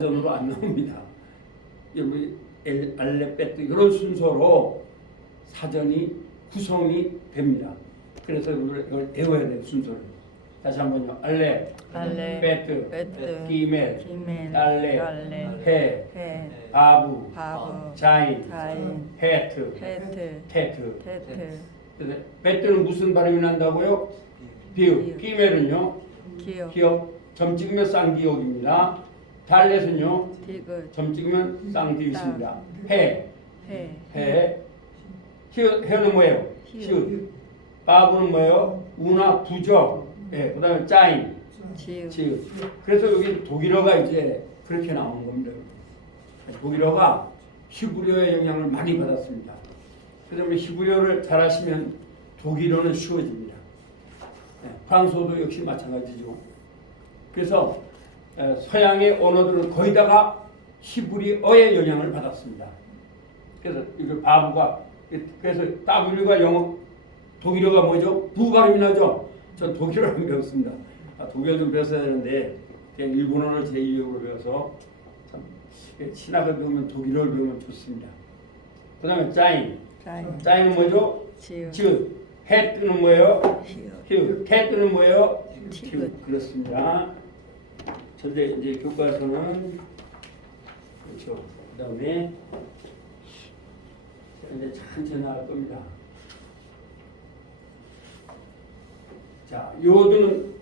전으로 안 나옵니다. 여기 알레베트 이런 순서로 사전이 구성이 됩니다. 그래서 이걸 외워야 돼요, 순서를. 다시 한번요. 베트, 기멜, 달레, 해, 바부, 자인, 헤트, 테트. 베트는 무슨 발음이 난다고요? 비읍. 기멜은요? 기역. 점 찍으면 쌍기역입니다. 달렛은요? 점 찍으면 쌍디귿입니다. 해는 뭐예요? 시읒. 바브는 뭐예요? 우나 부죠. 예, 그 다음에 짜인, 지읒. 그래서 여기 독일어가 이제 그렇게 나오는 겁니다. 독일어가 히브리어의 영향을 많이 받았습니다. 그다음에 히브리어를 잘하시면 독일어는 쉬워집니다. 예, 프랑스어도 역시 마찬가지죠. 그래서 서양의 언어들은 거의 다가 히브리어의 영향을 받았습니다. 그래서 이거 바브가 그래서 W가 영어 독일어가 뭐죠? 부 발음이 나죠. 전 독일어를 배웠습니다. 독일어 좀 배웠어야 되는데 그냥 일본어를 제2외국어로 배워서 참 신학을 배우면 독일어를 배우면 좋습니다. 그다음에 짜인은 뭐죠? 지읒. 헤트는 뭐예요? 히읗. 테트는 뭐예요? 티읒. 그렇습니다. 현재 이제 교과서는 그렇죠. 그다음에 이제 천천히 나갈 겁니다. 자, 요드는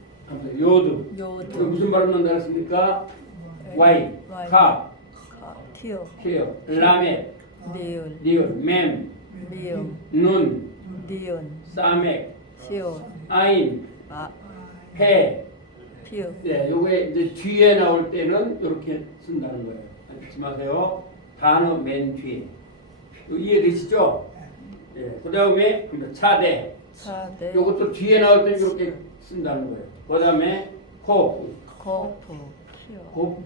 요드. 무슨 발음 난다 했습니까? Y, 카, 티어, 라메, 리온, 맴, 눈, 사멕, 아인, 해. 네, 요게 이제 뒤에 나올 때는 이렇게 쓴다는 거예요. 잊지 마세요. 단어 맨 뒤에. 이해되시죠? 네, 그 다음에 차대. 요것도 뒤에 나올 때 이렇게 쓴다는 거예요. 그 다음에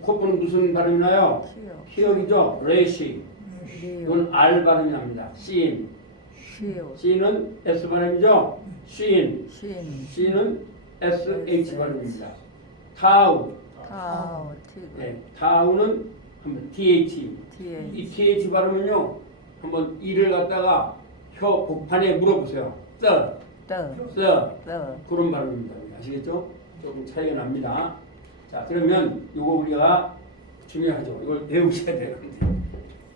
코프는 무슨 발음이 나요? 키역이죠? 레시. 이건 R 발음이 납니다. C는 S 발음이죠? C는 SH 발음입니다. 타우는 한번 TH. 이 TH 발음은요, 한번 이를 갖다가 혀 복판에 물어보세요. 그런 발음입니다. 아시겠죠? 조금 차이가 납니다. 자, 그러면 이거 우리가 중요하죠. 이걸 외우셔야 돼요.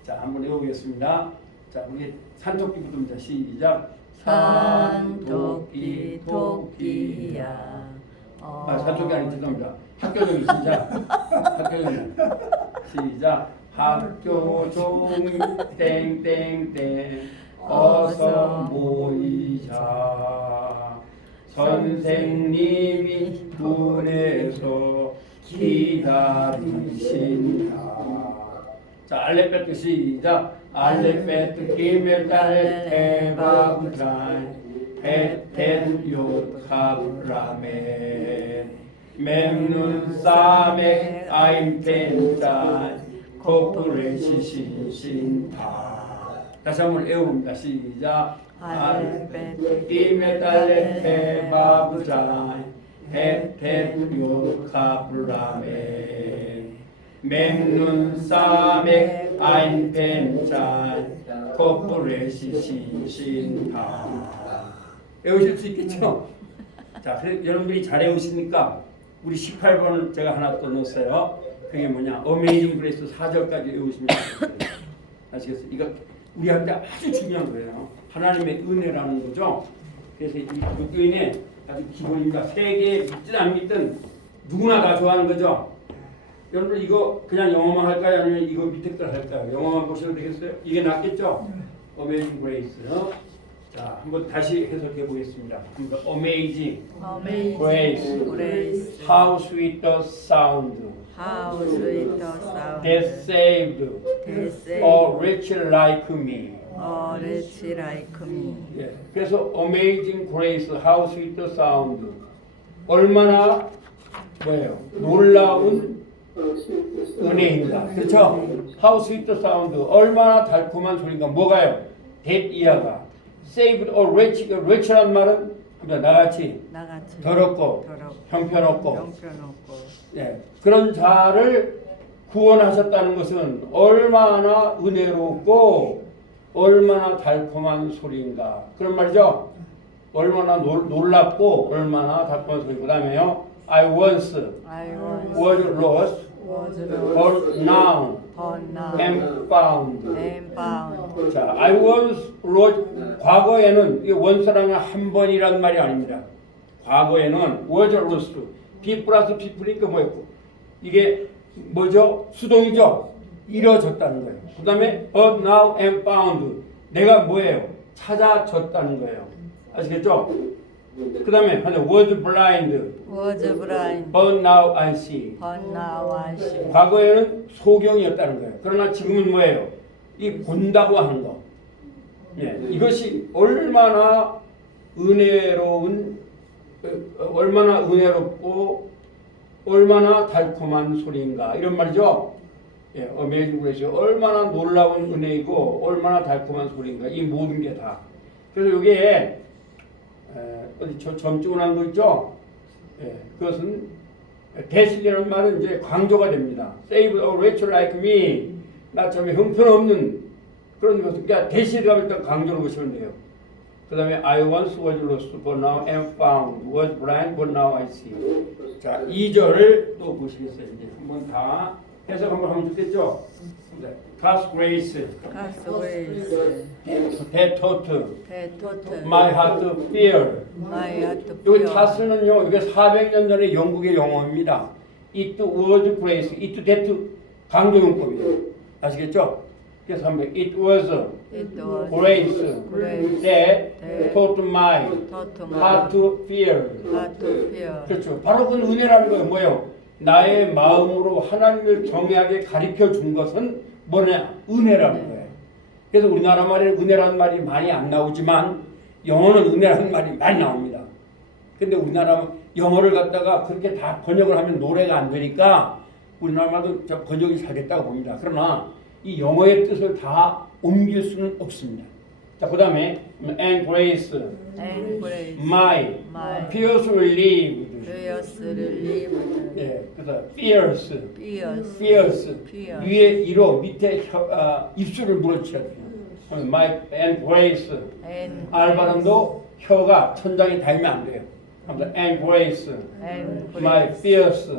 자, 한번 외우겠습니다. 자, 우리 산토끼부터입니다. 시작. 산토끼 토끼야. 산토끼 아니 죄송합니다. 학교종이 시작. 학교종이 시작. 학교종이 땡땡땡 어서 모이자. 선생님이 문에서 기다리신다. 자, 알레베트 시작. 알레베트 기멜 달렛 헤바브잔 헤텐 요캅 라멘 memnun 사멕 아임 펜잔 코프레시 신신타. 다시 한번 외웁니다. 시작. 알레베트 기멜 달렛 헤바브잔 헤텐 요캅 라멘 memnun 사멕 아임 펜잔 코프레시 신신타. 외우실 수 있겠죠? 자, 여러분들이 잘 외우시니까 우리 18번을 제가 하나 또 넣었어요. 그게 뭐냐? 어메이징 그레이스 4절까지 외우시면 돼요. 아시겠어요? 이거 우리한테 아주 중요한 거예요. 하나님의 은혜라는 거죠. 그래서 이 기독교인의 아주 기본입니다. 세계에 믿든 안 믿든 누구나 다 좋아하는 거죠. 여러분 이거 그냥 영어만 할까요? 아니면 이거 밑에 걸 할까요? 영어만 보셔도 되겠어요? 이게 낫겠죠? Amazing Grace. 자, 한번 다시 해석해 보겠습니다. Amazing Grace. How sweet the sound that saved a wretch like me. 예, 그래서 Amazing Grace, How sweet the sound. 얼마나 뭐예요? 놀라운 은혜입니다. 그렇죠? How sweet the sound. 얼마나 달콤한 소리인가. 뭐가요? that 이하가 saved or wretch란 말은 나같이 더럽고 형편없고 예, 그런 자를 구원하셨다는 것은 얼마나 은혜롭고 얼마나 달콤한 소리인가 그런 말이죠. 얼마나 놀랍고 얼마나 달콤한 소리. 그 다음에요. I once was lost but now am found. 자, I once lost. 과거에는 이 once라는 한 번이라는 말이 아닙니다. 과거에는 was lost. be 플러스 people이니까 뭐였고 이게 뭐죠? 수동이죠. 이뤄졌다는 거예요. 그 다음에 but now am found. 내가 뭐예요? 찾아졌다는 거예요. 아시겠죠? 그 다음에 was blind. but now I see. 과거에는 소경이었다는 거예요. 그러나 지금은 뭐예요? 이 본다고 하는 거. 예, 이것이 얼마나 은혜롭고 얼마나 달콤한 소리인가 이런 말이죠. 예, 어메이징 그레이스 얼마나 놀라운 은혜이고 얼마나 달콤한 소리인가 이 모든 게 다. 그래서 이게 어디 점 찍어놓은 거 있죠? 예, 그것은 대실이라는 말은 이제 강조가 됩니다. Save a wretch like me. 나처럼 형편없는 그런 것은 그러니까 대실이라고 일단 강조를 보시면 돼요. 그 다음에 I once was lost but now am found. Was blind but now I see. 자, 2절을 또 보시겠어요. 이제 한번 다 해석 한번 하면 좋겠죠? God's grace. That taught my heart to fear. 여기 타스는요, 이게 400년 전의 영국의 용어입니다. It was grace. It that 강조용법이에요. 아시겠죠? 그래서 한번 It was grace that taught my heart to fear. 그렇죠. 바로 그 은혜라는 거예요. 뭐예요? 나의 마음으로 하나님을 경외하게 가르쳐 준 것은 뭐냐? 은혜라는 거예요. 그래서 우리나라 말에 은혜라는 말이 많이 안 나오지만 영어는 은혜라는 말이 많이 나옵니다. 근데 우리나라 영어를 갖다가 그렇게 다 번역을 하면 노래가 안 되니까 우리나라 말도 번역이 잘 됐다고 봅니다. 그러나 이 영어의 뜻을 다 옮길 수는 없습니다. 자, 그 다음에 and grace, my fears relieved. 예, 그래서 fierce. 위에 이로 밑에 입술을 물어치야 돼요. My and grace. 알 발음도 혀가 천장에 닿으면 안 돼요. and grace, my fears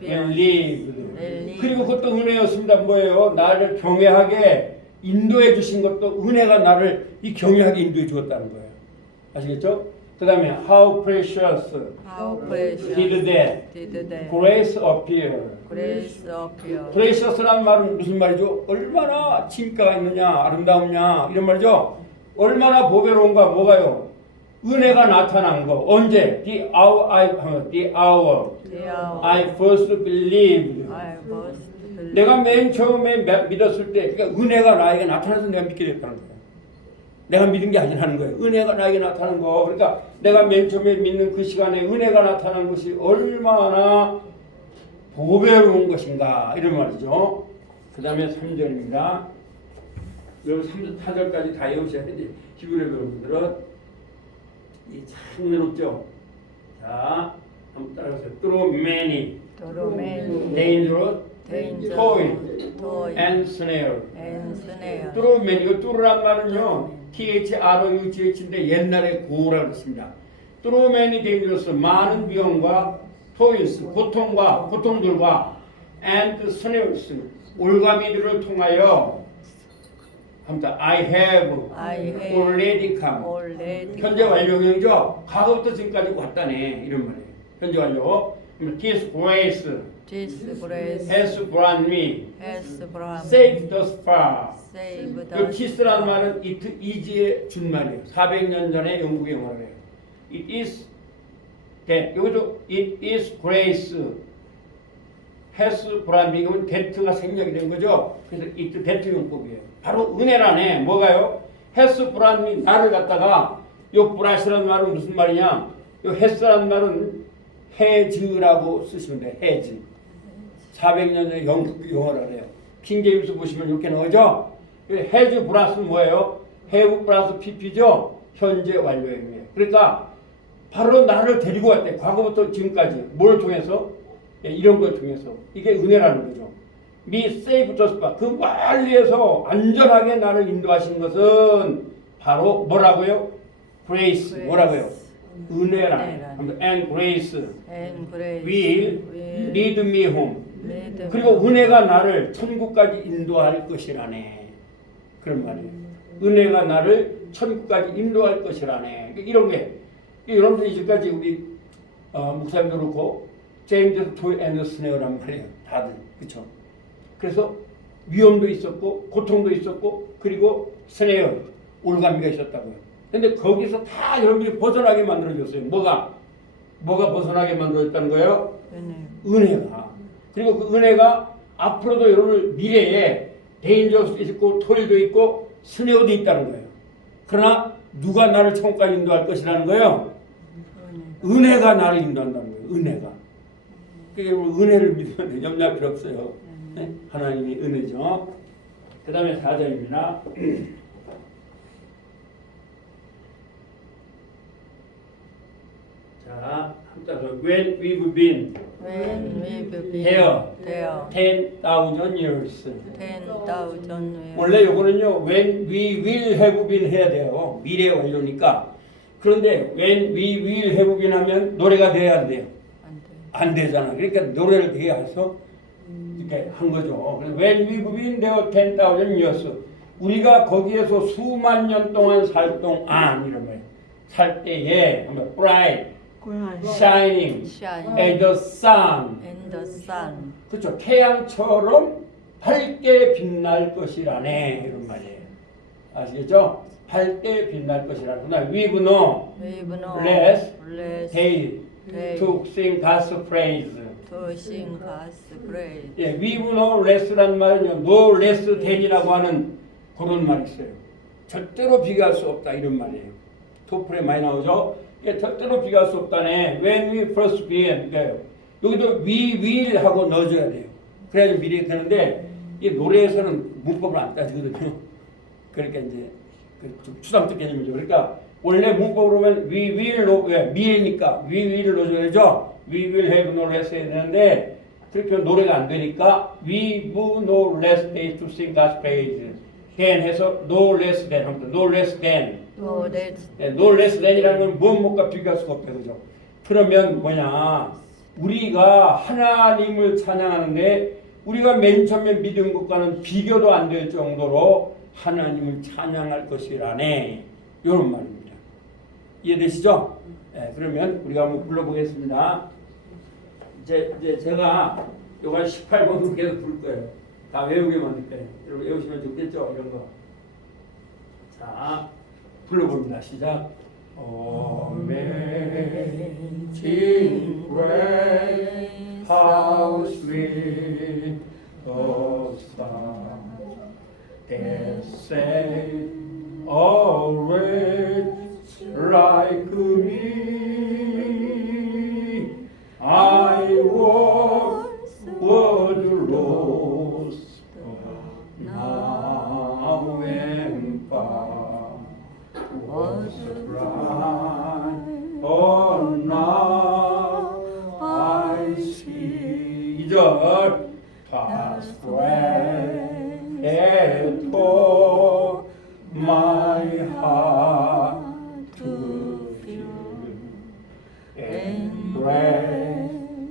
relieved. 그리고 그것도 은혜였습니다. 뭐예요? 나를 경외하게 인도해 주신 것도 은혜가 나를 이 경외하게 인도해 주었다는 거예요. 아시겠죠? 그 다음에 how precious did that grace appear. precious라는 말은 무슨 말이죠? 얼마나 진가가 있느냐, 아름다우냐 이런 말이죠. 얼마나 보배로운가, 뭐가요? 은혜가 나타난 거. 언제? The hour I first believed. 내가 맨 처음에 믿었을 때, 그러니까 은혜가 나에게 나타나서 내가 믿게 됐다는 거예요. 내가 믿은 게 아니라는 거예요. 은혜가 나에게 나타난 거. 그러니까 내가 맨 처음에 믿는 그 시간에 은혜가 나타난 것이 얼마나 보배로운 것인가 이런 말이죠. 그 다음에 3절입니다. 여기 4절까지 다 외우셔야 되는데 히브리 여러분들은 참 은혜롭죠. 자, 한번 따라하세요. Through many dangerous toil and snare. Through many. 이 through란 말은요, THROUGH인데 옛날에 고라고 했습니다. Through many dangerous, 많은 위험과 toils, 고통들과 and snares, 올가미들을 통하여 합니다. I have already come. 현재 완료형이죠. 과거부터 지금까지 왔다네 이런 말이에요. 현재 완료. His grace has brought me safe thus far. 이 kis라는 말은 it is의 준말이에요. 400년 전에 영국의 영어래요. It is that. 여기도 it is grace has brought me. 이건 that가 생략이 된 거죠. 그래서 it that 용법이에요. 바로 은혜라네. 뭐가요? has brought me. 나를 갖다가 요 brough라는 말은 무슨 말이냐? 요 has라는 말은 has라고 쓰시면 돼요. has. 400년 전에 영국 영어를 해요. 킹제임스 보시면 이렇게 나오죠. has brough는 뭐예요? have 플러스 pp죠. 현재 완료형이에요. 그러니까 바로 나를 데리고 왔대. 과거부터 지금까지 뭘 통해서? 이런 걸 통해서. 이게 은혜라는 거죠. me safe to spot. 그 멀리에서 안전하게 나를 인도하신 것은 바로 뭐라고요? grace. 뭐라고요? 은혜라. and grace and grace will will lead me home. lead me 그리고 은혜가 나를 천국까지 인도할 것이라네. 그런 말이에요. 은혜가 나를 천국까지 인도할 것이라네. 이런 게 여러분들 이제까지 우리 목사님도 그렇고 제임스 조이 앤더슨이란 말이에요. 다들 그렇죠. 그래서 위험도 있었고 고통도 있었고 그리고 스네어 올가미가 있었다고요. 근데 거기서 다 여러분이 벗어나게 만들어줬어요. 뭐가 벗어나게 만들어줬다는 거예요? 은혜가. 그리고 그 은혜가 앞으로도 여러분을 미래에 데인저스도 있고 토일도 있고 스네어도 있다는 거예요. 그러나 누가 나를 천국까지 인도할 것이라는 거예요? 은혜가 나를 인도한다는 거예요. 은혜가. 그러니까 은혜를 믿으면 염려할 필요 없어요. 네? 하나님이 은혜죠. 그 다음에 4절입니다. 자, 한자로 when we've been here 10,000 years. 10,000 원래 요거는요 when we will have been 해야 돼요. 미래 완료니까. 그런데 when we will have been 하면 노래가 돼야 안 돼요? 안 되잖아. 그러니까 노래를 되게 해서 이렇게 한 거죠. when we've been there 10,000 years. 우리가 거기에서 수만 년 동안 살 동안 이런 거예요. 살 때에 bright shining as the sun. and the sun 그렇죠. 태양처럼 밝게 빛날 것이라네 이런 말이에요. 아시겠죠? 밝게 빛날 것이라네. 그다음 we've no less day to sing God's praise. to sing God's praise. 예, we've no less란 말은요, no less than이라고 하는 그런 말이 있어요. 절대로 비교할 수 없다 이런 말이에요. 토플에 많이 나오죠. 예, 절대로 비교할 수 없다네. When we first began. 그러니까 여기도 we will 하고 넣어줘야 돼요. 그래야지 미리 되는데 이 노래에서는 문법을 안 따지거든요. 그러니까 이제 좀 추상적 개념이죠. 그러니까 원래 문법으로 보면 we will 왜 미래니까 we will 넣어줘야죠. we will have no less 해야 되는데 그렇게 노래가 안 되니까 we have no less days to sing God's praise. than 해서 no less than 합니다. no less than. no less than이라는 건 무엇과 비교할 수가 없다 그죠. 그러면 뭐냐? 우리가 하나님을 찬양하는데 우리가 맨 처음에 믿은 것과는 비교도 안 될 정도로 하나님을 찬양할 것이라네. 이런 말입니다. 이해되시죠? 네, 그러면 우리가 한번 불러보겠습니다. 이제 제가 요거 18번으로 계속 부를 거예요. 다 외우게 만들 거예요. 여러분 외우시면 좋겠죠? 이런 거. 자, 불러봅니다. 시작. Amazing grace, how sweet the sound that saved a wretch like me. I was lost, now am found. Was blind, oh now I see. 2절 past when it tore my heart to feel and grace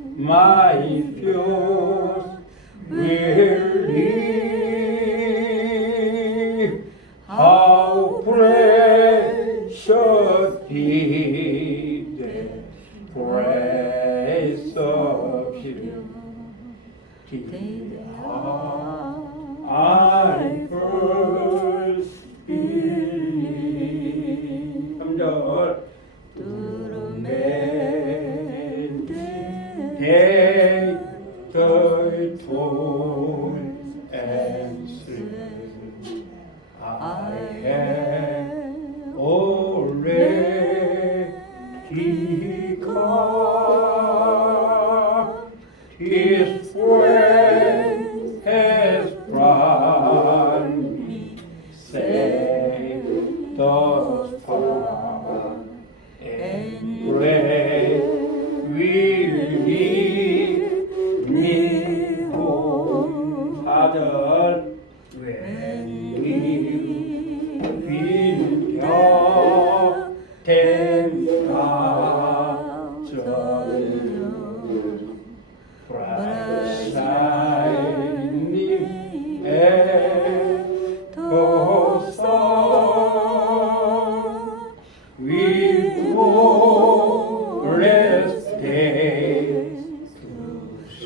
윈 곁엔 가져는 브라샤이님 애도서 We will rest days to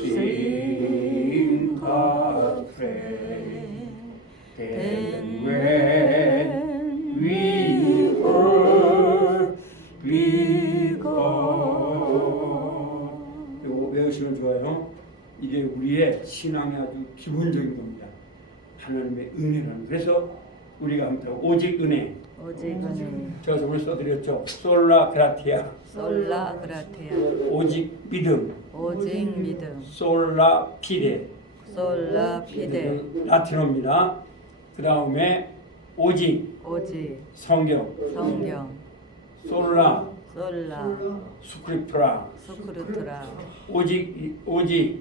sing God's praise. Then when we earth be gone. 이거 외우시면 좋아요. 이게 우리의 신앙의 아주 기본적인 겁니다. 하나님의 은혜라는. 그래서 우리가 합니다. 오직 은혜. 오직 은혜. 제가 저번에 써드렸죠. 솔라 그라티아. 솔라 그라티아. 오직 믿음. 오직 믿음. 솔라 피데. 솔라 피데. 라틴어입니다. 그 다음에 오직 오직 성경. 성경. 솔라 솔라 스크립트라. 스크루트라. 오직 오직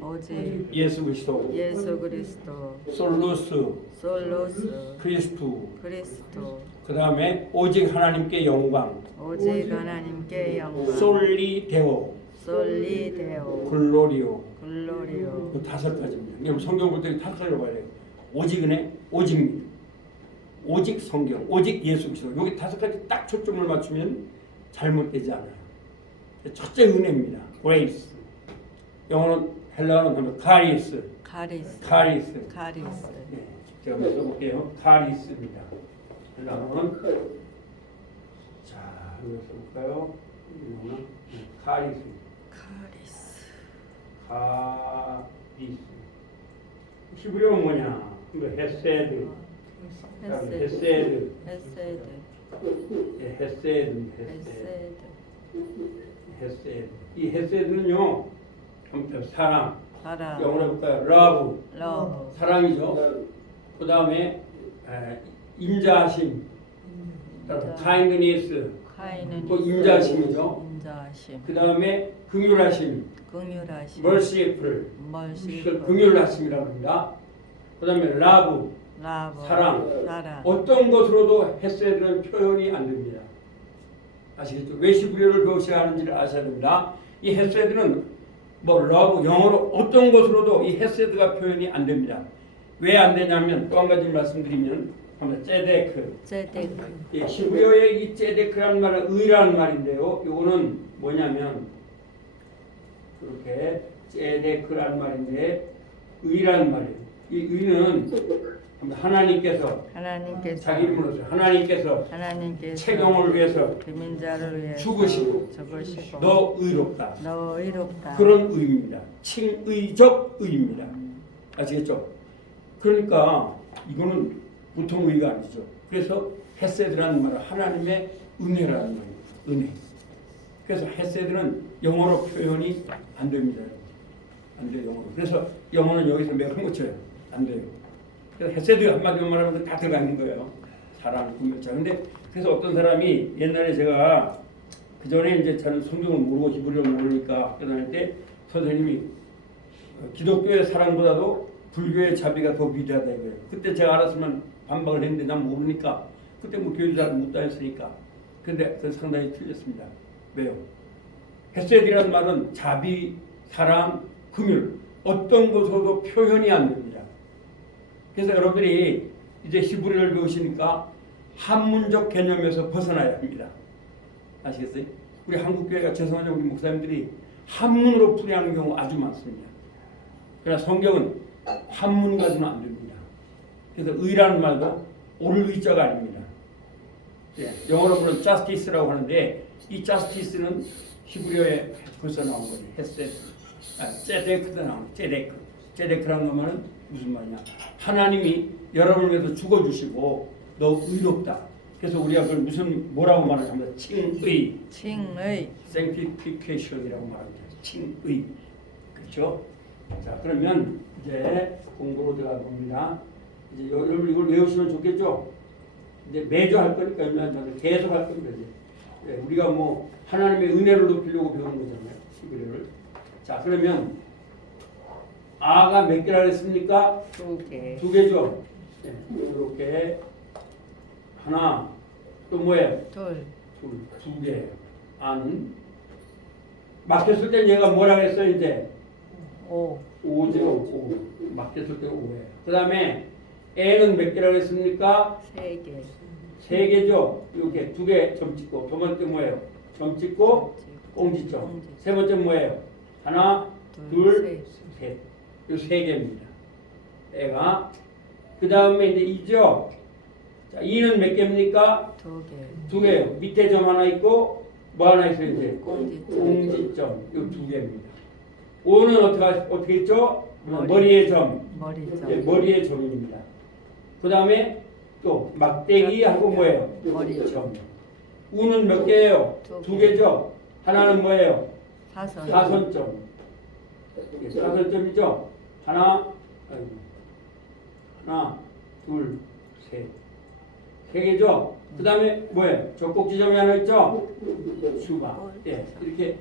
예수 그리스도. 예수 그리스도. 솔루스 솔로스 크리스투. 그리스도. 그 다음에 오직 하나님께 영광. 오직 하나님께 영광. 솔리 데오. 솔리 데오. 글로리오. 글로리오. 그 5가지입니다. 여러분 성경 볼 때 5가지로 봐야 돼요. 오직 은혜, 오직 믿음, 오직 성경, 오직 예수 그리스도. 여기 5가지 딱 초점을 맞추면 잘못되지 않아요. 첫째 은혜입니다. grace. 영어는 헬라어는 하면 카리스. 카리스. 카리스. 카리스. 예, 제가 한번 써볼게요. 카리스입니다. 헬라어는 자, 여기 써볼까요? 영어는 카리스. 카리스. 카리스. 히브리어는 뭐냐? 이거 헤세드. 헤세드. 헤세드. 예, 헤세드. 헤세드. 헤세드. 이 헤세드는요, 사랑. 사랑. 영어로 해볼까요? 러브. 러브. 사랑이죠. 그 다음에 인자심. kindness. 카이는 또 인자심이죠. 인자심. 그 다음에 긍휼하심. 긍휼하심. merciful. 멀시. 이걸 긍휼하심이라고 합니다. 그 다음에 love. 라브. 사랑. 사랑. 어떤 것으로도 헤세드는 표현이 안 됩니다. 아시겠죠? 왜 히브리어를 배우셔야 하는지를 아셔야 됩니다. 이 헤세드는 뭐 러브, 영어로 어떤 것으로도 이 헤세드가 표현이 안 됩니다. 왜 안 되냐면 또 한 가지 말씀드리면 한번 제데크. 제데크. 이 히브리어의 이 제데크라는 말은 의라는 말인데요. 이거는 뭐냐면 그렇게 제데크라는 말인데 의라는 말이에요. 이 의는 하나님께서 자기 이름으로서 하나님께서 책용을 위해서 비민자를 위해서 죽으시고 너 의롭다. 너 의롭다. 그런 의입니다. 칭의적 의입니다. 아시겠죠? 그러니까 이거는 보통 의가 아니죠. 그래서 헤세드라는 말은 하나님의 은혜라는 말이에요. 은혜. 그래서 헤세드는 영어로 표현이 안 됩니다. 안 돼요, 영어로. 그래서 영어는 여기서 몇 번 고쳐요. 안 돼요. 그래서 헤세드 한마디로 말하면 다 들어가 있는 거예요. 사랑, 긍휼자. 근데 그래서 어떤 사람이 옛날에 제가 그 전에 이제 저는 성경을 모르고 히브리어를 모르니까 학교 다닐 때 선생님이 기독교의 사랑보다도 불교의 자비가 더 위대하다 이거예요. 그때 제가 알았으면 반박을 했는데 난 모르니까 그때 뭐 교회도 잘 못 다녔으니까. 근데 그 상당히 틀렸습니다. 왜요? 헤세드라는 말은 자비, 사랑, 긍휼 어떤 것으로도 표현이 안 됩니다. 그래서 여러분들이 이제 히브리어를 배우시니까 한문적 개념에서 벗어나야 합니다. 아시겠어요? 우리 한국교회가 죄송하지만 우리 목사님들이 한문으로 풀이하는 경우 아주 많습니다. 그러나 성경은 한문 가지고는 안 됩니다. 그래서 의라는 말도 옳을 의자가 아닙니다. 예, 영어로 부르는 justice라고 하는데 이 justice는 히브리어에 벌써 나온 거죠. 헤세드. 제데크도 나오는 제데크. 제데크라는 것만은 무슨 말이냐? 하나님이 여러분을 위해서 죽어주시고 너 의롭다. 그래서 우리가 그걸 뭐라고 말하냐면 칭의. sanctification이라고 말합니다. 칭의. 그렇죠? 자, 그러면 이제 공부로 들어가 봅니다. 이제 여러분 이걸 외우시면 좋겠죠? 이제 매주 할 거니까 계속 할 겁니다. 이제. 우리가 뭐 하나님의 은혜를 높이려고 배우는 거잖아요. 히브리어를. 자, 그러면 아가 몇 개나 했습니까? 2개. 2개죠. 이렇게 하나 또 뭐예요? 둘, 두 개. 안 막혔을 땐 얘가 뭐라 그랬어요 이제? 오, 5죠. 5. 막혔을 때 5예요. 그 다음에 애는 몇 개라고 했습니까? 세 개, 3개죠. 이렇게 2개 점 찍고 두 번째 뭐예요? 점 찍고 공지점. 세 번째 뭐예요? 하나, 둘, 셋. 이 3개입니다. 애가. 그 다음에 이제 2죠. 자, 2는 몇 개입니까? 두 개, 2개요. 밑에 점 하나 있고 뭐 하나 있어요 이제? 공지점, 공지점. 이 2개입니다. 5는 어떻게 했죠? 머리. 머리의 점. 머리점, 예, 머리의 점입니다. 그 다음에 또 막대기하고 뭐예요? 머리점. 우는 몇 개예요? 두 두 개. 개죠. 하나는 뭐예요? 사선, 사선점. 예, 사선점이죠. 하나, 아이고. 하나, 둘, 셋. 세 개죠. 그 다음에 뭐예요? 젖꼭지점이 하나 있죠. 수박. 예, 이렇게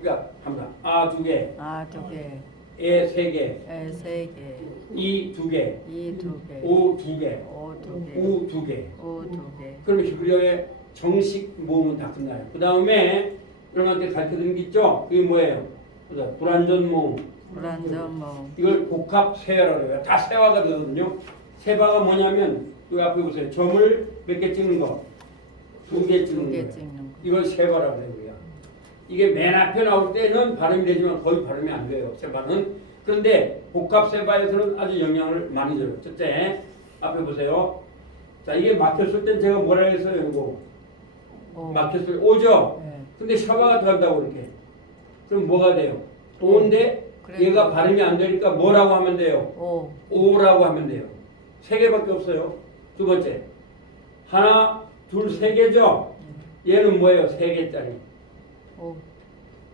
그러니까 합니다. 아 2개, 아, 두 개, 에 3개, 에, 세 개, 이 2개, 이 두 개, 오 2개, 오 두 개, 우 2개. 오 두 개, 그러면 히브리어의 정식 모음은 다 끝나요. 그 다음에 여러분한테 가르쳐드린 게 있죠? 이게 뭐예요? 그래서 불완전 모음. 불완전 모음, 이걸 복합 세화라고 해요. 다 세화가 되거든요. 세화가 뭐냐면 여기 앞에 보세요. 점을 몇 개 찍는 거? 2개 찍는 두 개 거예요. 찍는 거. 이걸 세화라고 해요. 이게 맨 앞에 나올 때는 발음이 되지만 거의 발음이 안 돼요. 세화는. 그런데 복합 세화에서는 아주 영향을 많이 줘요. 첫째, 앞에 보세요. 자, 이게 막혔을 땐 제가 뭐라 했어요? 이거 오, 막혔을 때 오죠? 네. 근데 샤바가 들어간다고 이렇게. 그럼 뭐가 돼요? 오인데 그래도- 얘가 발음이 안 되니까 뭐라고 하면 돼요? 오, 오라고 하면 돼요. 3개밖에 없어요. 두 번째. 하나, 둘, 3개죠? 얘는 뭐예요? 3개짜리. 오,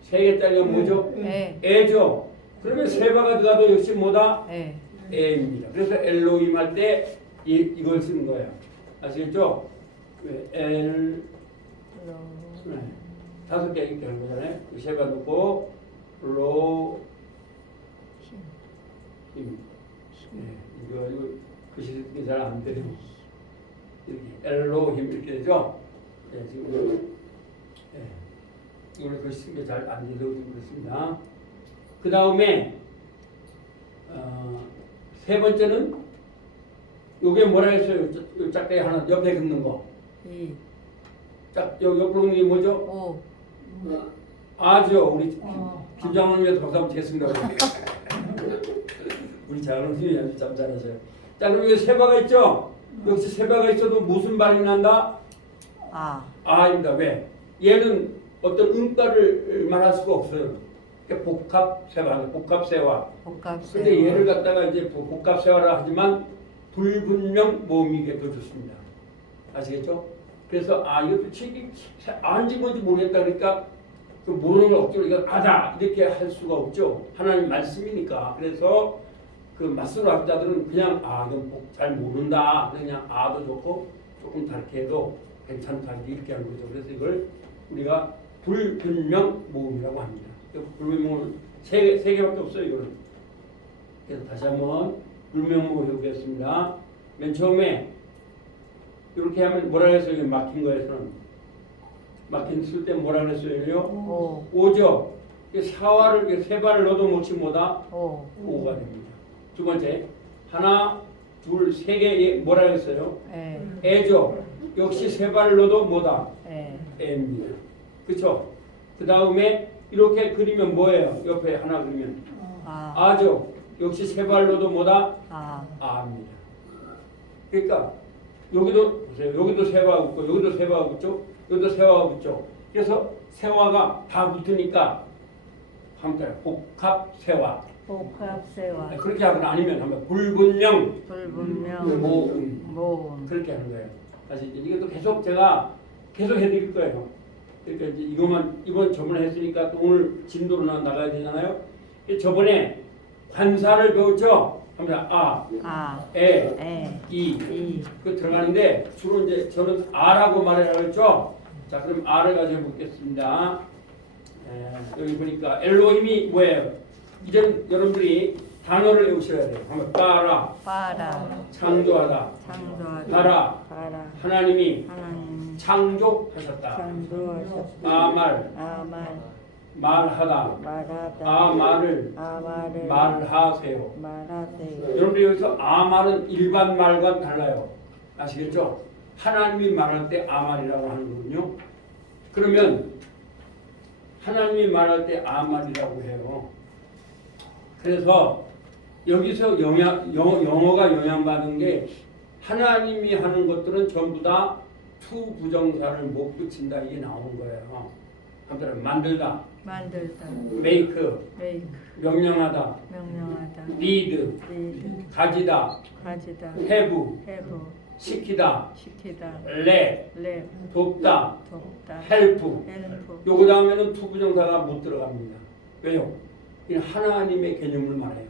3개짜리가 뭐죠? 에, 애죠? 그러면 세바가 들어가도 역시 뭐다? 에, 애입니다. 그래서 엘로힘 할 때 이걸 쓰는 거예요. 아시겠죠? 엘, 로, 네. 5개 이렇게 하는 거잖아요. 세바 넣고 로, 힘. 네. 이거 글씨 쓰기 잘 안 돼요. 이렇게 엘로힘 이렇게 되죠? 네, 지금 이걸 글씨 쓰기 잘 안 돼서 그렇습니다. 그 다음에 세 번째는 요게 뭐라 했어요? 요 짝대기 하나 옆에 긋는 거. 이, 옆으로 긋는 게 뭐죠? 오, 아죠. 우리 김장훈님께서 박수 한번 쳤습니다. 우리 장훈님이 아주 참 잘하셔요. 자, 그럼 여기 세바가 있죠? 역시 세바가 있어도 무슨 발음이 난다? 아, 아입니다. 왜? 얘는 어떤 음가를 말할 수가 없어요. 그러니까 복합 세화, 복합 세화. 복합 근데 세화, 얘를 갖다가 이제 복합 세화라 하지만 불분명 모음이게 더 좋습니다. 아시겠죠? 그래서 이것도 책이 안지 뭔지 모르겠다 그러니까 그 모르는 걸 억지로 이거 아다 이렇게 할 수가 없죠. 하나님 말씀이니까. 그래서 그 맞서로 할 자들은 그냥 이건 잘 모른다. 그냥 아도 좋고 조금 다르게 해도 괜찮다 이렇게 하는 거죠. 그래서 이걸 우리가 불분명 모음이라고 합니다. 불분명 모음 세 개밖에 없어요. 이거는. 그래서 다시 한번 불분명 모음 해보겠습니다. 맨 처음에 이렇게 하면 뭐라 그랬어요? 막힌 거에서는 막힌 쓸 때 뭐라 그랬어요? 오, 오죠. 사화를 세 발을 넣어도 못치 뭐다? 오, 오가 됩니다. 두 번째 하나, 둘, 3개 뭐라 그랬어요? 에, 애죠. 역시 세 발을 넣어도 뭐다? 에, 애입니다. 그렇죠? 그 다음에 이렇게 그리면 뭐예요? 옆에 하나 그리면 아, 아죠. 역시 세 발을 넣어도 뭐다? 아, 아입니다. 그러니까 여기도 보세요. 여기도 세화가 붙고 여기도 세화가 붙죠. 여기도 세화가 붙죠. 그래서 세화가 다 붙으니까 함께 복합 세화. 복합 세화, 그렇게 하거나 아니면 한번 불분명 불분명, 모음 모음, 그렇게 하는 거예요. 사실 이것도 계속 제가 계속 해드릴 거예요. 그러니까 이제 이것만 이번 저번에 했으니까 또 오늘 진도로 나가야 되잖아요. 저번에 관사를 배웠죠. 합니다. 아, 에, 이. 이, 그 들어가는데 주로 이제 저는 아라고 말을 하겠죠. 자, 그럼 아를 가지고 해보겠습니다. 여기 보니까 엘로힘이 뭐예요? 이전 여러분들이 단어를 외우셔야 돼요. 한번 빠라, 빠라. 창조하다, 창조하다. 바라, 바라. 하나님이 하나님. 창조하셨다. 창조하셨다. 아말, 아말. 말하다, 말하다. 아말을 아말을. 말하세요. 말하세요. 여러분들 여기서 아말은 일반 말과 달라요. 아시겠죠? 하나님이 말할 때 아말이라고 하는 거군요. 그러면 하나님이 말할 때 아말이라고 해요. 그래서 여기서 영어가 영향받은 게 하나님이 하는 것들은 전부 다 투 부정사를 못 붙인다 이게 나오는 거예요. 한번 만들다, 만들다. make, 메이크. 명령하다, 명령하다. lead, 리드. 가지다, 가지다. have, 해부. 시키다, 시키다. let, 랩. 돕다, 돕다. help. 헬프. 요거 다음에는 투 부정사가 못 들어갑니다. 왜요? 이 하나님의 개념을 말해요.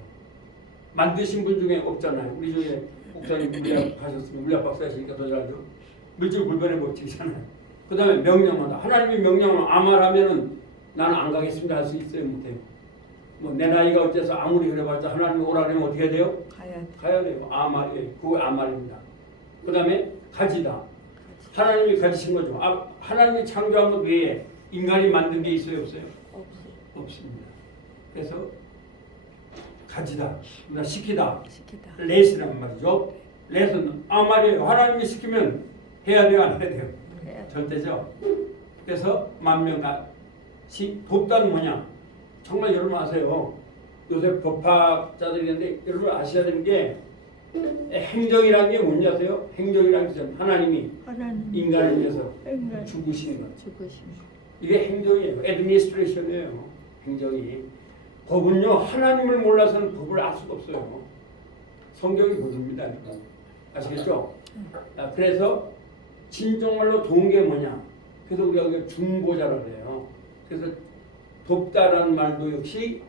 만드신 분 중에 없잖아요. 우리 중에 목사님 물리학 하셨으면 물리학 박사 하시니까 더 잘하죠. 물질 불변의 법칙이잖아요. 그 다음에 명령하다. 하나님이 명령을 아말하면은 나는 안 가겠습니다 할 수 있어요? 못해요? 뭐 내 나이가 어째서 아무리 그래봤자 하나님이 오라 그러면 어떻게 해야 돼요? 가야 돼요. 아말이에요. 그거 아말입니다. 그 다음에 가지다. 하나님이 가지신 거죠. 하나님이 창조한 것 외에 인간이 만든 게 있어요? 없어요? 없습니다. 그래서 가지다, 시키다, 시키다. 렛이란 말이죠. 렛은 아말이에요. 하나님이 시키면 해야 돼요, 안 해야 돼요? 해야 돼. 절대죠. 그래서 만명가 돕다는 뭐냐? 정말 여러분 아세요. 요새 법학자들이 있는데 여러분 아셔야 되는 게 행정이라는 게 뭔지 아세요? 행정이라는 게 하나님이 하나님. 인간을 위해서 인간. 죽으시는 것. 죽으심. 이게 행정이에요. 애드미니스트레이션이에요. 행정이. 법은요 하나님을 몰라서는 법을 알 수가 없어요. 성경이 법입니다. 아시겠죠? 그래서 진정말로 도운 게 뭐냐? 그래서 우리가 이게 중보자라고 해요. 그래서 돕다라는 말도 역시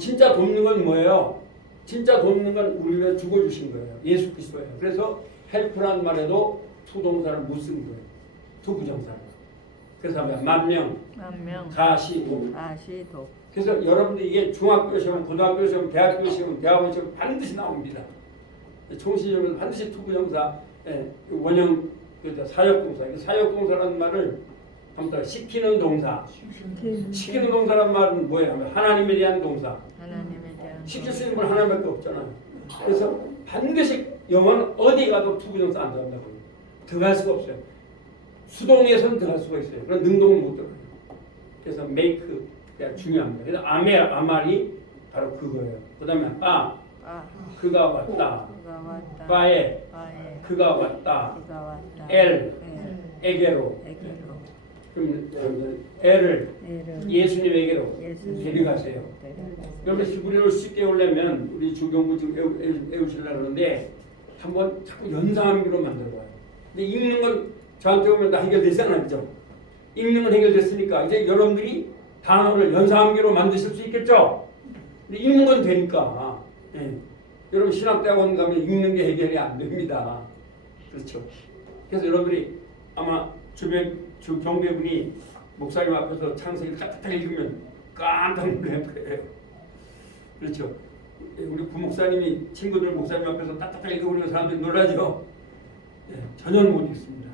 진짜 돕는 건 뭐예요? 진짜 돕는 건 우리를 죽어주신 거예요. 예수 그리스도예요. 그래서 헬프라는 말에도 투동사를 못 쓴 거예요. 투부정사를. 그래서 만명, 가시도. 가시도. 그래서 여러분들 이게 중학교 시험, 고등학교 시험, 대학교 시험, 대학원 시험 반드시 나옵니다. 총시험은 반드시 투부정사, 원형 사역동사. 사역동사라는 말을 한번 시키는 동사. 시키는 동사란 말은 뭐예요? 하나님에 대한 동사. 하나님에 대한. 시킬 수 있는 건 하나님밖에 없잖아요. 그래서 반드시 영어는 어디 가도 투부정사 안 들어간다고 해요. 들어갈 수가 없어요. 수동에서는 들어갈 수가 있어요. 그런 능동은 못 들어가요. 그래서 make가 중요합니다. 그래서 아말이 바로 그거예요. 그 다음에 그가 왔다. 그가 왔다. 바에 그가 왔다. 그가 왔다. 에게로. 에게로. 그럼 애를 예수님에게로 데려가세요. 여러분 히브리어를 쉽게 외우려면 우리 주경부 지금 외우시려고 하는데 한번 자꾸 연상하기로 만들어봐요. 근데 읽는 건 저한테 오면 다 해결되잖아요. 그죠? 읽는 건 해결됐으니까 이제 여러분들이 단어를 연상하기로 만드실 수 있겠죠? 근데 읽는 건 되니까. 여러분 신학대학원 가면 읽는 게 해결이 안 됩니다. 그렇죠? 그래서 여러분들이 아마 주 경배분이 목사님 앞에서 창세기를 딱딱 읽으면 깜짝 놀랄 거예요. 그렇죠? 우리 부목사님이 친구들 목사님 앞에서 딱딱 읽어보는 사람들이 놀라죠? 전혀 못 읽습니다.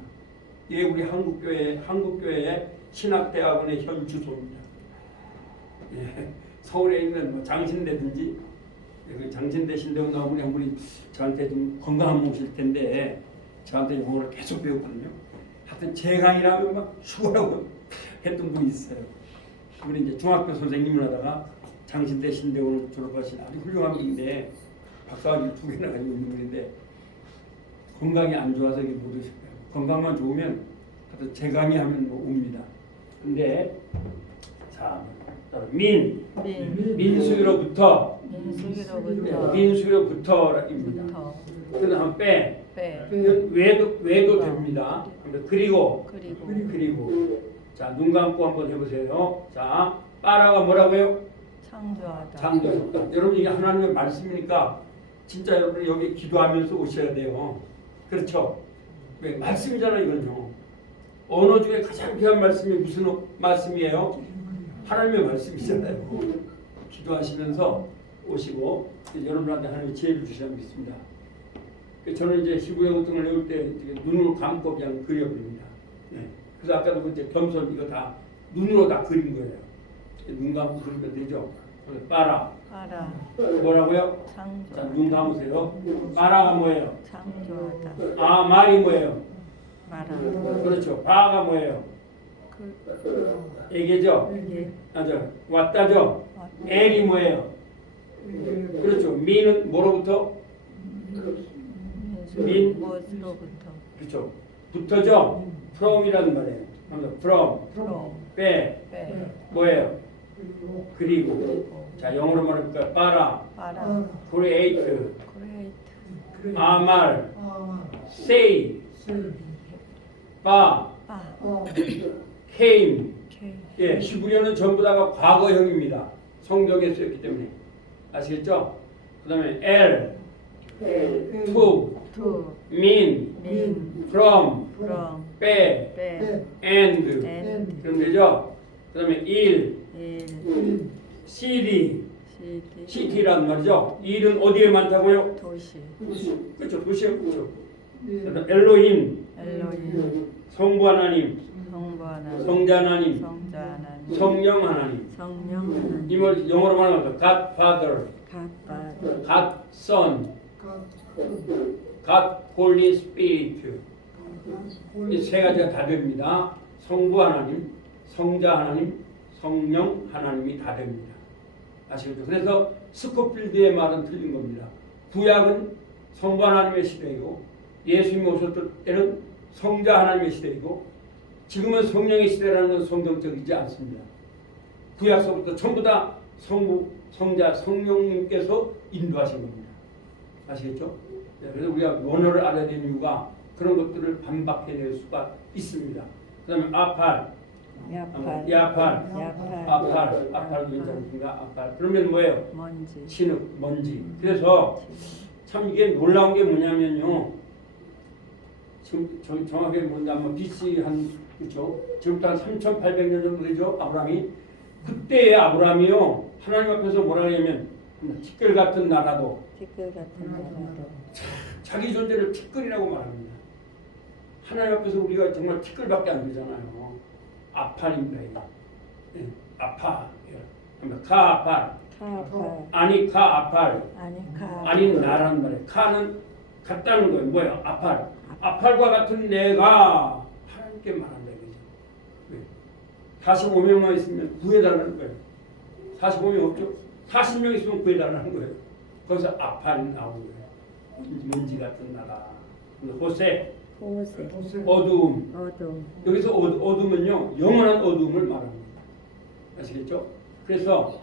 이게 우리 한국교회의 신학대학원의 현 주소입니다. 서울에 있는 뭐 장신대든지 장신대 신대원 나오면 한 분이 저한테 좀 건강한 몸실 텐데 저한테 영어를 계속 배웠거든요. 하여튼 제 강의라면 막 죽으라고 했던 분이 있어요. 그분이 이제 중학교 선생님을 하다가 장신대 신대원을 졸업하신 아주 훌륭한 분인데 박사학위를 2개나 가지고 있는 분인데 건강이 안 좋아서 이게 못 오실 거예요. 건강만 좋으면 하여튼 제 강의하면 뭐 옵니다. 근데 자 민수로부터입니다. 그다음 빼. 외도 됩니다. 그리고 자, 눈 감고 한번 해보세요. 자, 빠라가 뭐라고요? 창조하다. 여러분 이게 하나님의 말씀이니까 진짜 여러분 여기 기도하면서 오셔야 돼요. 그렇죠? 왜? 말씀이잖아요, 이건요. 언어 중에 가장 귀한 말씀이 무슨 말씀이에요? 하나님의 말씀이잖아요. 기도하시면서 오시고 여러분한테 하나님의 지혜를 주시라고 믿습니다. 저는 이제 히브리어 같은 걸 외울 때 눈을 감고 그냥 그려버립니다. 네. 그래서 아까도 이제 겸손 이거 다 눈으로 다 그린 거예요. 눈 감고 그리면 되죠. 빠라. 빠라. 뭐라고요? 자, 창조하다. 눈 감으세요. 빠라가 뭐예요? 창조하다. 아, 말이 뭐예요? 마라. 그렇죠. 바가 뭐예요? 에게죠. 예. 맞아. 왔다죠. 엘이 뭐예요? 그렇죠. 미는 뭐로부터? 민. 무엇으로부터? 그렇죠. 붙어죠. from이라는 말이에요. from. 프로. 빼. 빼. 뭐예요? 그리고. 자, 영어로 말해볼까요? 빠라. 빠라. create. 크레이트. 아말. say. 바. 빠. came. 케이. 예, 히브리어는 전부 다가 과거형입니다. 성경에 쓰였기 때문에. 아시겠죠? 그 다음에 L, to, 투. mean, 민. from, from. 빼, 빼. and. and. 그럼 되죠? 그 다음에 일, 일. city, 시티. city라는 말이죠. 일은 어디에 많다고요? 도시. 그렇죠. 도시요. 그렇죠. 그 다음 엘로힘, 엘로힘. 성부 하나님, 성부 하나님. 성자 하나님, 성자 하나님. 성령 하나님. 성령 하나님. 이걸 영어로 말하면 God Father, 갓바. God Son, God Holy Spirit. 이 세 가지가 다 됩니다. 성부 하나님, 성자 하나님, 성령 하나님이 다 됩니다. 아시겠죠? 그래서 스코필드의 말은 틀린 겁니다. 구약은 성부 하나님의 시대이고 예수님이 오셨을 때는 성자 하나님의 시대이고 지금은 성령의 시대라는 건 성경적이지 않습니다. 구약서부터 전부 다 성부, 성자, 성령님께서 인도하신 겁니다. 아시겠죠? 네, 그래서 우리가 원어를 알아야 되는 이유가 그런 것들을 반박해낼 수가 있습니다. 그 다음에 아팔, 야팔. 야팔, 야팔. 아팔 괜찮습니까? 아팔. 그러면 뭐예요? 먼지. 진흙, 먼지. 그래서 참 이게 놀라운 게 뭐냐면요. 지금 정확하게 뭔지 아마 BC 한 그렇죠? 지금부터 한 3,800년 정도 되죠? 아브라함이. 그때의 아브라함이요. 하나님 앞에서 뭐라 하냐면 티끌 같은 나라도 티끌 같은 나라도. 자기 존재를 티끌이라고 말합니다. 하나님 앞에서 우리가 정말 티끌밖에 안 되잖아요. 아팔입니다. 이거. 예, 아파. 카아팔. 카아팔. 아니카 아팔. 아니카. 아닌 나라는 말이에요. 카는 같다는 거예요. 뭐예요? 아팔. 아팔과 같은 내가 하나님께 말한다 이거죠. 45명만 있으면 구해달라는 거예요. 45명 없죠? 40명 있으면 구해달라는 거예요. 거기서 아팔이 나온 거예요. 먼지 같은 나라. 호세. 호세. 어두움. 어둠. 여기서 어둠은요 영원한 어둠을 말합니다. 아시겠죠? 그래서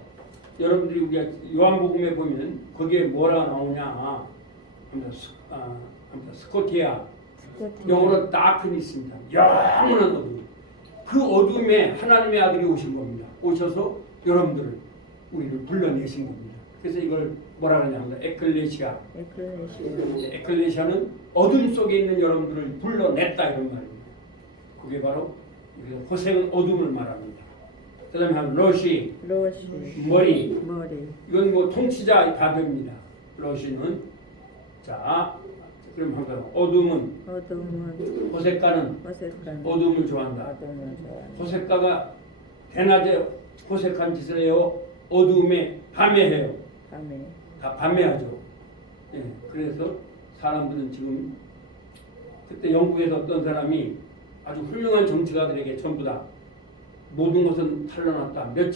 여러분들이 우리가 요한복음에 보면 거기에 뭐라 나오냐 하면 스코티아 영어로 다크니스입니다. 영원한 어둠. 그 어둠에 하나님의 아들이 오신 겁니다. 오셔서 여러분들을 우리를 불러내신 겁니다. 그래서 이걸 뭐라 그러냐면 에클레시아. 에클레시아는 어둠 속에 있는 여러분들을 불러냈다 이런 말입니다. 그게 바로 호세는 어둠을 말합니다. 그다음에 한 러시. 머리. 이건 뭐 통치자 다 됩니다. 러시는 자 그럼 한번 어둠은 호색가는 어둠을 좋아한다. 호색가가 대낮에 호색한 짓을 해요. 어둠에 밤에 해요. 다 밤에 하죠. 예, 그래서 사람들은 지금 그때 영국에서 어떤 사람이 아주 훌륭한 정치가들에게 전부 다 모든 것은 탈러놨다. 몇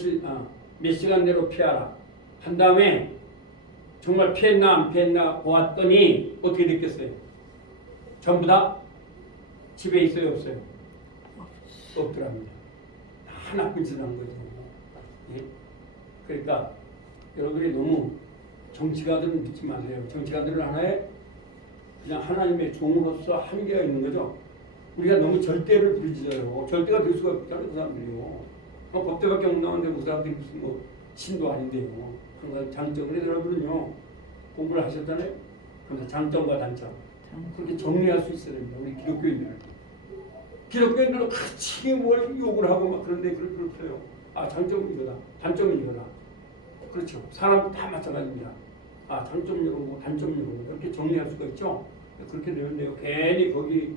시간 내로 피하라. 한 다음에 정말 피했나 안 피했나 보았더니 어떻게 됐겠어요? 전부 다 집에 있어요 없어요? 없더랍니다. 다 나쁜 짓을 한 거죠. 예? 그러니까 여러분이 너무 정치가들은 믿지 마세요. 정치가들은 하나의 그냥 하나님의 종으로서 한계가 있는 거죠. 우리가 너무 절대를 부르짖어요. 절대가 될 수가 없다는 그 사람들이요. 법대밖에 못 나오는데 그 사람들이 무슨 뭐 신도 아닌데요. 그런 장점을 해서 여러분은요 공부를 하셨잖아요. 그래서 장점과 단점 그렇게 정리할 수 있어야 됩니다. 우리 기독교인들은 기독교인들도 같이 뭘 욕을 하고 막 그런데 그럴 필요 없어요. 아 장점은 이거다, 단점은 이거다. 그렇죠. 사람 다 마찬가지입니다. 아, 장점 이런 거, 단점 이런 거 이렇게 정리할 수가 있죠. 그렇게 되면 돼요. 괜히 거기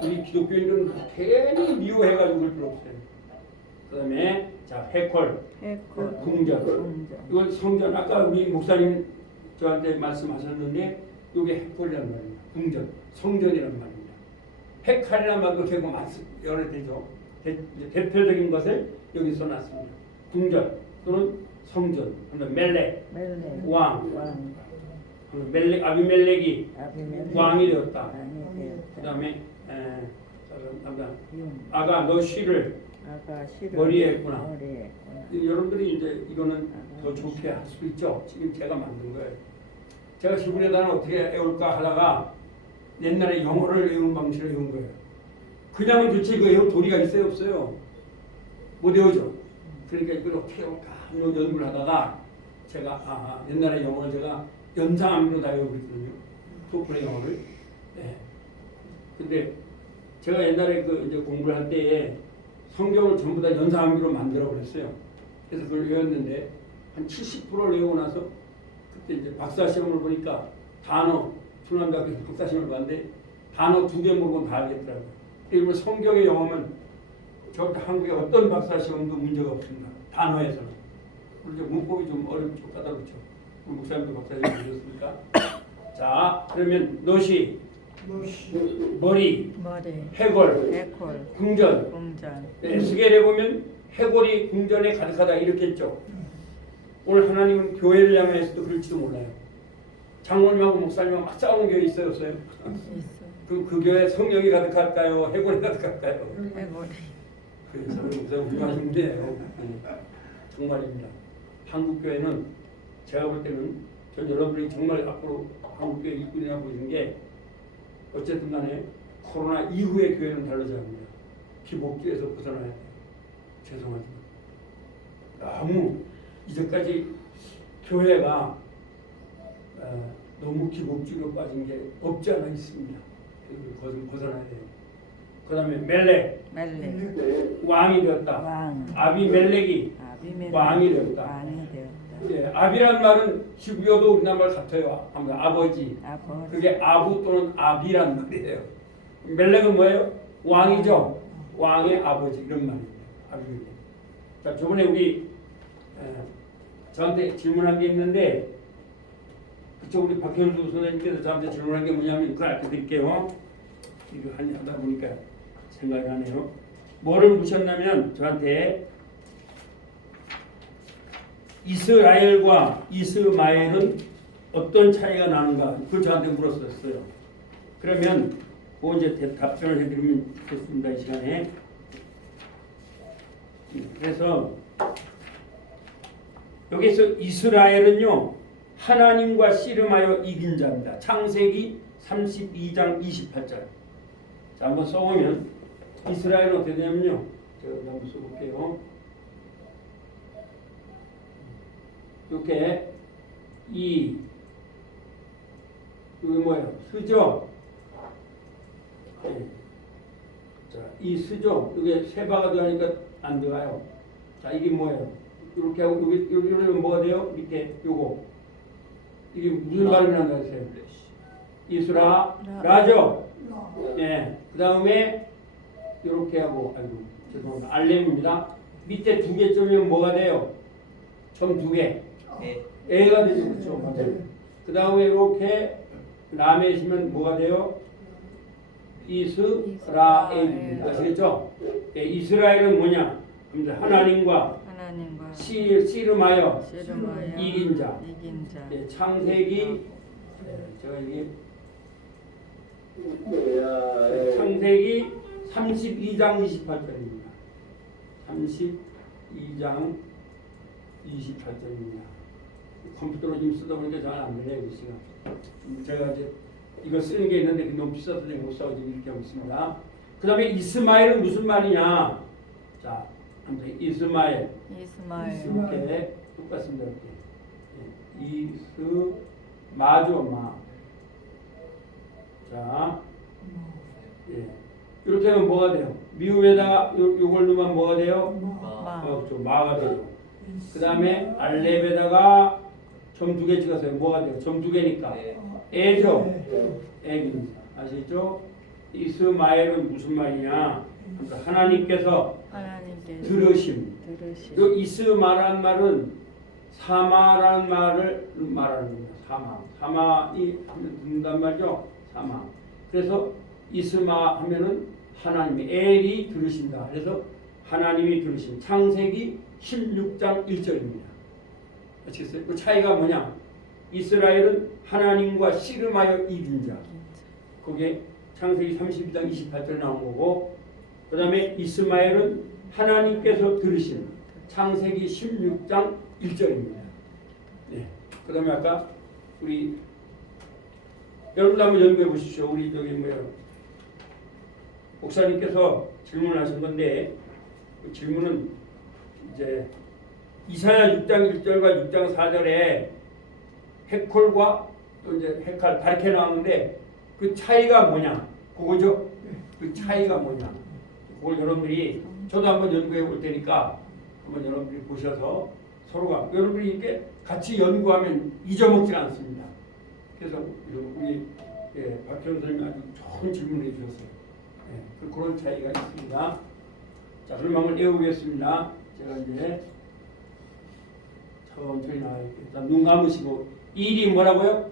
우리 기독교인들은 괜히 미워해가지고 그럴 필요 없어요. 그다음에 자 해콜, 해콜, 궁전. 궁전. 이건 성전. 아까 우리 목사님 저한테 말씀하셨는데 이게 해콜이란 말입니다. 궁전, 성전이란 말입니다. 헤칼이란 말도 되고 여러 되죠. 대표적인 것을 여기 써놨습니다. 궁전 또는 성전. 그다음 멜렉, 멜렉, 왕. 왕. 멜렉 아비멜렉이 아비멜렉, 왕이 되었다. 왕이 되었다. 그다음에 용, 아가 너 씨를 아가 실을 머리에 했구나. 머리에 했구나. 여러분들이 이제 이거는 더 좋게 할 수 있죠. 지금 제가 만든 거예요. 제가 시골에다가 어떻게 외울까 하다가 옛날에 영어를 외우는 방식을 외운 거예요. 그냥은 도대체 이거 외울 도리가 있어요 없어요? 못 외우죠. 그러니까 이걸 어떻게 외울까 연구를 하다가 제가 옛날에 영어를 제가 연상암으로 다 외우거든요. 토플의 영어를. 네. 근데 제가 옛날에 그 이제 공부를 할 때에 성경을 전부 다 연상암기로 만들어 버렸어요. 그래서 그걸 외웠는데 한 70%를 외우고 나서 그때 이제 박사 시험을 보니까 단어 충남대학교 박사 시험을 봤는데 단어 2개 모르고는 다 알겠더라고요. 그리고 성경의 영어는 저 한국의 어떤 박사 시험도 문제가 없습니다. 단어에서는. 그리고 문법이 좀 어렵죠, 까다롭죠. 목사님도 박사 시험 보셨습니까? 자, 그러면 너시, 머리, 해골, 해콜, 궁전. 궁전. 에스겔에 보면 해골이 궁전에 가득하다 이렇게 했죠. 오늘 하나님은 교회를 향해서도 그럴지도 몰라요. 장로님하고 목사님하고 막 싸우는 교회 있어요 없어요? 있어. 그 교회 성령이 가득할까요? 해골이 가득할까요? 해골이. 그래서 목사님 훌륭하신 분이에요. 정말입니다. 한국 교회는 제가 볼 때는 전 여러분들이 정말 앞으로 한국 교회 이끌이나 보시는 게 어쨌든 간에 코로나 이후의 교회는 달라져야 합니다. 기복주에서 벗어나야 돼요. 죄송하지만 너무 이제까지 교회가 너무 기복주로 빠진 게 없지 않아 있습니다. 그것을 벗어나야 돼요. 그 다음에 멜렉 왕이 되었다. 왕. 아비멜렉이 아비멜렉 왕이 되었다. 왕이 되었다. 예, 아비란 말은 히브리어도 우리나라 말 같아요. 아버지. 아버지. 그게 아부 또는 아비란 말이에요. 멜렉은 뭐예요? 왕이죠. 왕의 아버지 이런 말입니다. 아비멜렉. 자, 저번에 우리 저한테 질문한 게 있는데 그쪽 우리 박현수 선생님께서 저한테 질문한 게 뭐냐면 그걸 알려드릴게요. 이거 하다 보니까 생각이 나네요. 뭐를 묻셨냐면 저한테 이스라엘과 이스마엘은 어떤 차이가 나는가 그걸 저한테 물었었어요. 그러면 그거 이제 답변을 해드리면 좋겠습니다. 이 시간에. 그래서 여기서 이스라엘은요 하나님과 씨름하여 이긴 자입니다. 창세기 32장 28절. 자, 한번 써보면 이스라엘은 어떻게 되냐면요. 제가 한번 써볼게요. 이렇게 이게 뭐예요? 스죠. 네. 자, 이 스죠. 이게 세바가 들어가니까 안 들어가요. 자, 이게 뭐예요? 이렇게 하고 여기 뭐가 돼요? 밑에 요거 이게 무슨 발음이 난다 했어요? 이스라라죠. 예. 그 다음에 이렇게 하고 아이고 죄송합니다. 알렘입니다. 밑에 2개점이면 뭐가 돼요? 점 2개. A가 되죠, 그렇죠? 맞아요. 그 다음에 이렇게 라메시면 뭐가 돼요? 이스라엘입니다. 아시겠죠? 예, 이스라엘은 뭐냐? 하나님과 씨름하여 이긴 자. 예, 창세기 제가 이게 창세기 32장 28절입니다. 32장 28절입니다. 컴퓨터로 지금 쓰다 보니까 잘 안 되네요, 이 시간. 제가 이제 이거 쓰는 게 있는데 너무 비싸서 내가 못 사고 지금 이렇게 하고 있습니다. 그 다음에 이스마엘은 무슨 말이냐? 자, 이스마엘. 이렇게 똑같습니다. 이렇게. 마죠, 마. 자, 예. 이렇게 하면 뭐가 돼요? 미음에다가 요걸 넣으면 뭐가 돼요? 마가 되죠. 그 다음에 알렙에다가 점 2개 찍었어요. 뭐가 돼요? 점 2개니까 애죠. 애입니다. 아시죠? 이스마엘은 무슨 말이냐? 그러니까 하나님께서 하나님께서 들으심. 들으시. 요 이스마란 말은 사마라는 말을 말하는 겁니다. 사마이 하면 듣는단 말이죠. 사마. 그래서 이스마 하면은 하나님이 엘이 들으신다. 그래서 하나님이 들으신 창세기 16장 1절입니다. 아시겠어요? 그 차이가 뭐냐? 이스라엘은 하나님과 씨름하여 이긴 자. 그게 창세기 32장 28절 나온 거고, 그 다음에 이스마엘은 하나님께서 들으신 창세기 16장 1절입니다. 네. 그 다음에 아까 우리 여러분도 한번 연구해 보십시오. 우리 저기 목사님께서 질문하신 건데, 그 질문은 이제 이사야 6장 1절과 6장 4절에 헤콜과 또 이제 헤칼 다르게 나오는데 그 차이가 뭐냐? 그거죠? 그 차이가 뭐냐? 그걸 여러분들이 저도 한번 연구해 볼 테니까 한번 여러분들이 보셔서 서로가 여러분들이 이렇게 같이 연구하면 잊어먹지 않습니다. 그래서 우리 박현 선생님이 아주 좋은 질문을 해주셨어요. 그런 차이가 있습니다. 자, 그럼 한번 외우겠습니다. 제가 이제 천천히 나와야겠다. 눈 감으시고 1이 뭐라고요?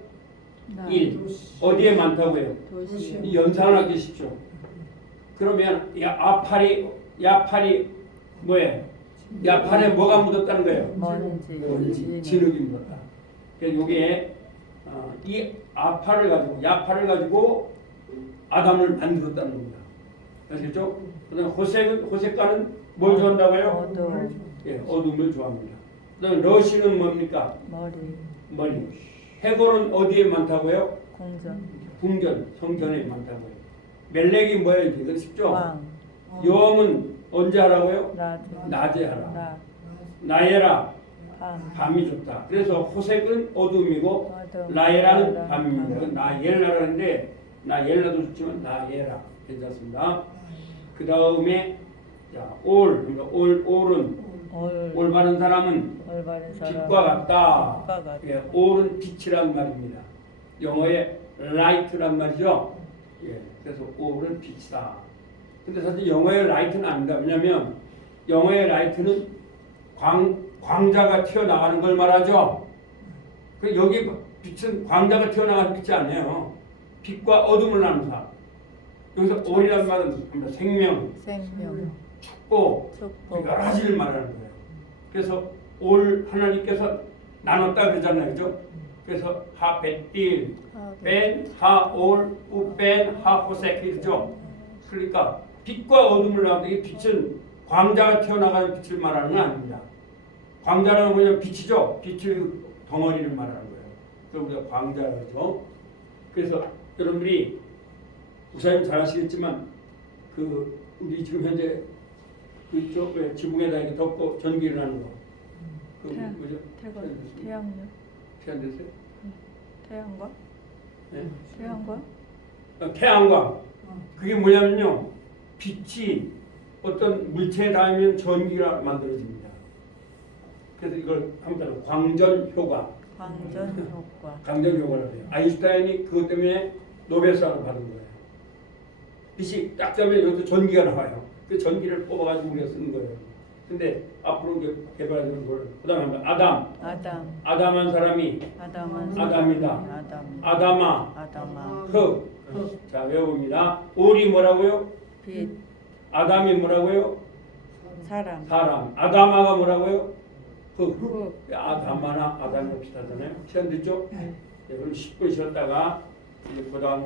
1. 어디에 많다고요? 도시. 이 연산을 아끼십시오. 그러면 야팔이 뭐예요? 야팔에 뭐가 묻었다는 거예요? 먼지. 진흙이 묻었다. 그래서 여기에 이 야팔을 가지고 아담을 만들었다는 겁니다. 아시겠죠? 그다음 호색과는 뭘 좋아한다고요? 어둠을 좋아합니다. 그다음 러시는 뭡니까? 머리. 해골은 어디에 많다고요? 궁전, 성전에 많다고요. 멜렉이 뭐예요? 이건 쉽죠? 여음은 언제 하라고요? 낮에 하라. 나예라 밤이 좋다. 그래서 호색은 어둠이고 나예라는 밤입니다. 나엘라라는데 나엘라도 좋지만 나예라 괜찮습니다. 그 다음에 그러니까 올은 올바른 사람은 빛과 같다. 올은 빛이란 말입니다. 영어에 light란 말이죠. 그래서 올은 빛이다. 근데 사실 영어의 light는 아니다. 왜냐하면 영어의 light는 광자가 튀어나가는 걸 말하죠. 여기 빛은 광자가 튀어나가는 빛이 아니에요. 빛과 어둠을 나눈다. 여기서 올이란 말은 생명, 축복, 여러 가지를 말하는 거예요. 그래서 올 하나님께서 나눴다 그러잖아요. 그죠? 그래서 하베틸, 벤, 하올, 우벤, 하호색 이죠. 그러니까 빛과 어둠을 나누는데 이 빛은 광자가 튀어나가는 빛을 말하는 건 아닙니다. 광자라는 건 그냥 빛이죠. 빛의 덩어리를 말하는 거예요. 그래서 우리가 광자라고 하죠. 그래서 여러분들이 우사님 잘 아시겠지만 우리 지금 현재 그쪽 지붕에다 이렇게 덮고 전기를 하는 거. 뭐죠? 태양요? 태양 됐어요? 태양광? 네? 태양광? 태양광. 그게 뭐냐면요. 빛이 어떤 물체에 닿으면 전기가 만들어집니다. 그래서 이걸 한번 광전 효과. 광전 효과라고 해요. 아인슈타인이 그것 때문에 노벨상을 받은 거예요. 빛이 딱 잡으면 여기서 전기가 나와요. 그 전기를 뽑아가지고 우리가 쓰는 거예요. 근데 앞으로 개발되는 걸 그다음에 아담한 사람이 아담이다. 아담아 흙. 자, 외워봅니다. 올이 뭐라고요? 빛. 아담이 뭐라고요? 사람. 아담아가 뭐라고요? 흙. 아담아나 아담이 비슷하잖아요. 시간 됐죠? 그럼 10분 쉬었다가 이제 그 다음